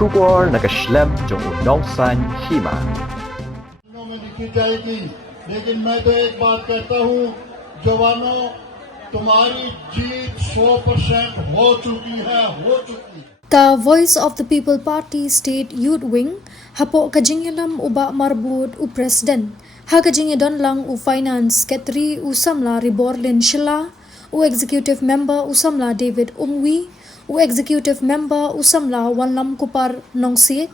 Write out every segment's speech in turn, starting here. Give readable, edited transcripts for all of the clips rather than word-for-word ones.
bersyukur nakaslem jong unong san hima. में लिखी जाएगी, लेकिन मैं तो एक बात कहता हूँ, जवानों, तुम्हारी जीत 100% हो चुकी है। Ka Voice of the People Party State Youth Wing hapo kajingilam uba marbut u President ha kajingidon lang u Finance Secretary u Samla Riborlin Shila u Executive Member u Samla David Umwi u Executive Member u Samla Wanlam Kupar Nongsiet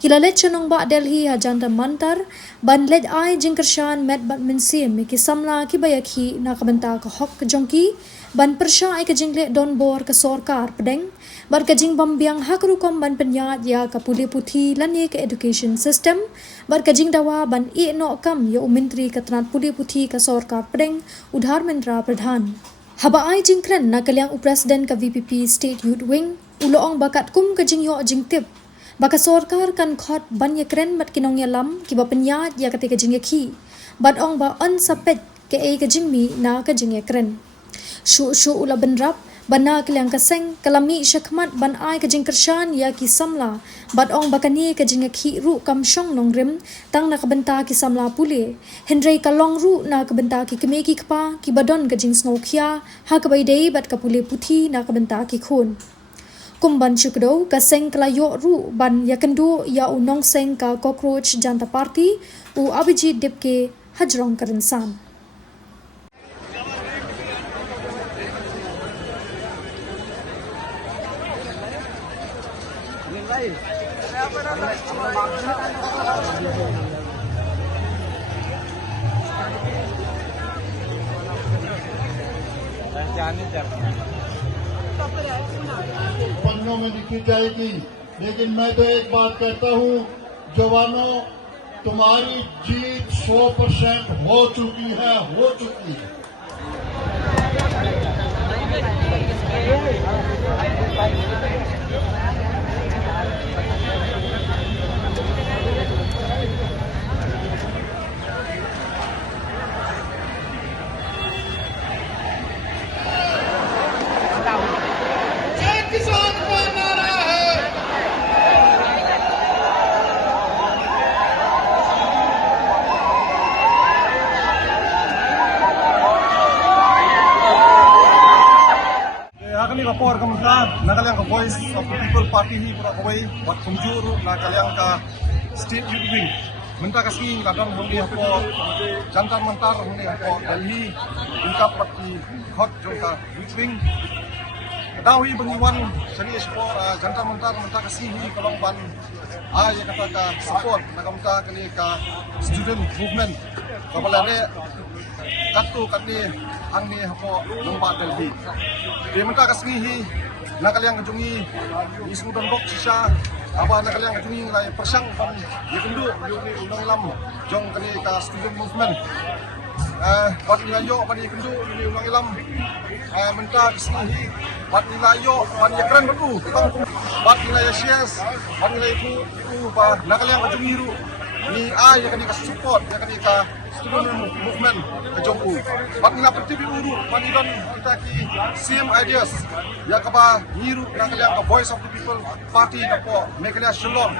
Kilalet chanong ba Delhi hajanta mantar banled ay jingkershan met bat minsim ki samla ki bayakhi na kabanta ka hok jongki ban persha ay kajingle don bor ka sorkar pedeng bar kajing bambiang hakrukom ban penyat ya ka puli puthi lani ka education system bar kajing dawa ban I no kam ya umintri ka tranat puli puthi ka sorkar pedeng udhar mendra pradhan haba ay jingkren na kalyang u president ka VPP State Youth Wing uloong bakat kum kajing yo jingtip baka sorkar kan khot ban yakren bat kinong yalam ki ba penyat ya ketika jing yakhi bat ong ba on sapet ke e ka jingmi na ka jing yakren shu ula benrap bana kaliang kaseng kalami syakmat ban ai ka jing kershan ya ki samla bat ong bakani ka jing yakhi ru kam shong nong rim tang na kabenta ki samla pule hendrei kalong ru na kabenta ki kemeki kpa ki badon ka jing snokya ha ka bai dei bat ka pule puthi na kabenta ki khun Kumban syukdo kaseng kelayo ru ban yakendu ya unong seng ka cockroach Janta Party u Abhijit Dipke hajrong karensan. पन्नों में लिखी जाएगी, लेकिन मैं तो एक बात कहता हूँ, जवानों, तुम्हारी जीत 100% हो चुकी है। Kali rapor kemudian nakaliang ka Voice of the People Party hi pura kawai wat kumjuru nakaliang ka State Youth Wing menta kasi kadang huli hapo jantar mantar huli hapo Delhi ingkap pati hot jongka Youth Wing dawi bengiwan sani espo jantar mantar menta kasi hi kalong ban ay kata ka support nakamta kali ka student movement kabalane katu kati ang ni hapo lomba Delhi di menta kasmihi nakaliang kajungi ismudan bok sisa apa nakaliang kajungi nilai persang pan yakundu yuni unang lam jong kali ka student movement bat nilayo pan yakundu yuni unang lam menta kasmihi bat nilayo pan yakran betu bat nilai shares bat nilai itu ba nakaliang kajungi ru ni ay yakani ka support yakani ka student movement kejongku bat nila pertibi uru panidon kita ki same ideas ya kaba niru nakaliang ka Voice of the People Party napo mekalia Shillong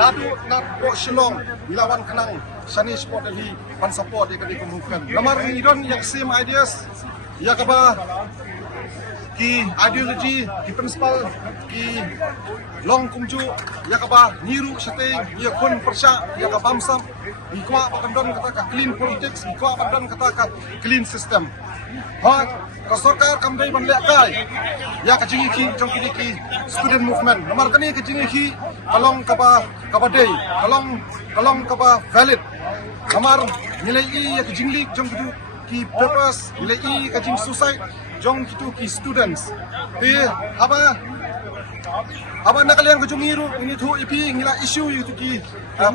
nadu napo Shillong bilawan kanang sani support dari pan support yakani ka movement namar nidon yang same ideas ya kaba ki ideology ki principal ki long kumju ya kaba niru sate ya kun persya ya ka bamsam ikwa pakandon kata ka clean politics ikwa pakandon kata ka clean system ha ka sarkar kamdai banle kai ya ka jingi ki jong ki student movement nomor kani ka jingi ki kalong kaba dei kalong kaba valid nomor nilai I ya ka jingli jong ki purpose nilai I ka jing suicide jong kitu ki students te aba nakaliang ko jumiru ini thu ipi ngila issue itu ki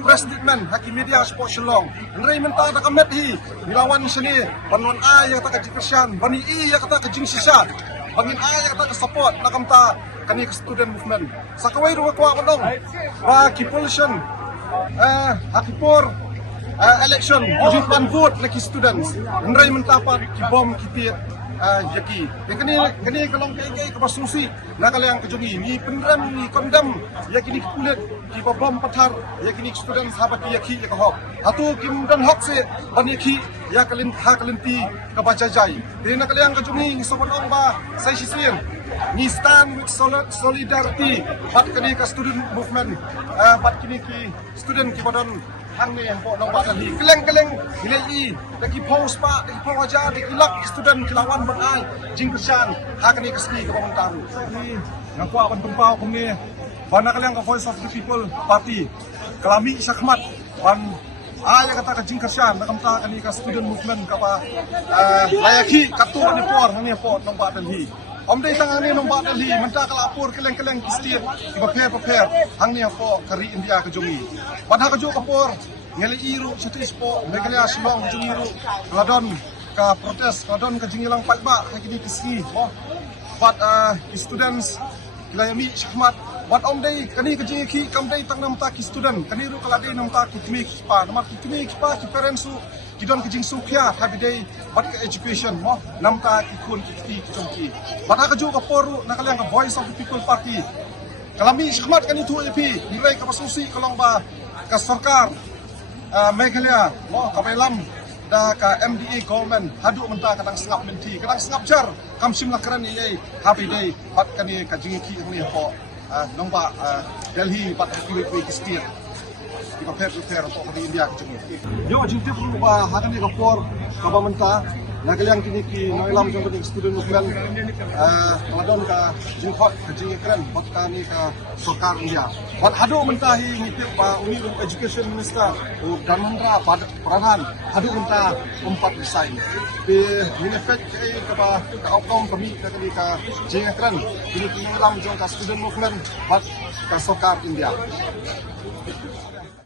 press statement haki media sport Shillong nrai menta ta kamet hi nilawan sini panon ay yang ta kajikasyan bani I yang ta kajing sisa bangin ay yang ta support nakamta kani student movement sakawai ru ko dong wa ki pollution haki por election ujupan vote laki students nrai menta pa ki bom ki yaki kani kalong kai ke basusi na kalyang kejungi ni pendram ni kondam yaki ni kulit ki bom pathar yaki ni student sahabat yaki ya hok atu kim dan hok se ban yaki ya kalinti ka bajajai de na kalyang kejungi ni sobanong ba sai sisien ni stand with solidarity bat kani ka student movement bat kini ki student ki badon hang ni po nong ba tadi keleng nilai lagi post pa lagi po aja lagi lak student kilawan banai jing kesan hakani kaski ke pementaru ni yang kuat ban tumpau kum ni bana kalian ke Voice of the People Party kelami sakmat ban aya kata ka jing kesan nak kamta kani ka student movement ka pa layaki katu ni por ni po nong ba tadi om dei tangan ni nong ba tadi menta kalapur keleng kistir prepare hang ni po kari India ke jungi ban ha ka ju kapor ngeli iru situ ispo megalia silong jungiru ladon ka protes ladon ka jingilang patba kini kiski but students kilayami syahmat but om dei kani ka jingi kam dei tang nam ta ki student kani ru kala dei nam ta ki kimi pa nama ki kimi pa ki parents su kidon ki jing sukya habi dei but ka education mo nam ta ki kun ki chongki but ka ju ka poru nakalang ka Voice of the People Party kalami syahmat kani tu epi nilai ka pasusi kalong ba ka sarkar Meghalaya, Kapelam, da ka MDA government hadu menta kadang sengap menti, kadang sengap jar, kam sim lakaran ini happy day, bat kani kajingi ni po, nomba Delhi bat kiri kistir, di prepare untuk di India kajingi. Yo jinti pun ba hakan ni kapor kabamenta, nagaliang kini ki noilam jong kini student movement, ladon ka jingkot kajingi keren, bat kani ka sarkar India. Bat hadu mentahi ngitip ba uni education minister Dharmendra Pradhan hadu menta empat desain di minefek ke ba ka outcome kami ka kini ka jingkran kini ki lam jong ka student movement bat ka sarkar India.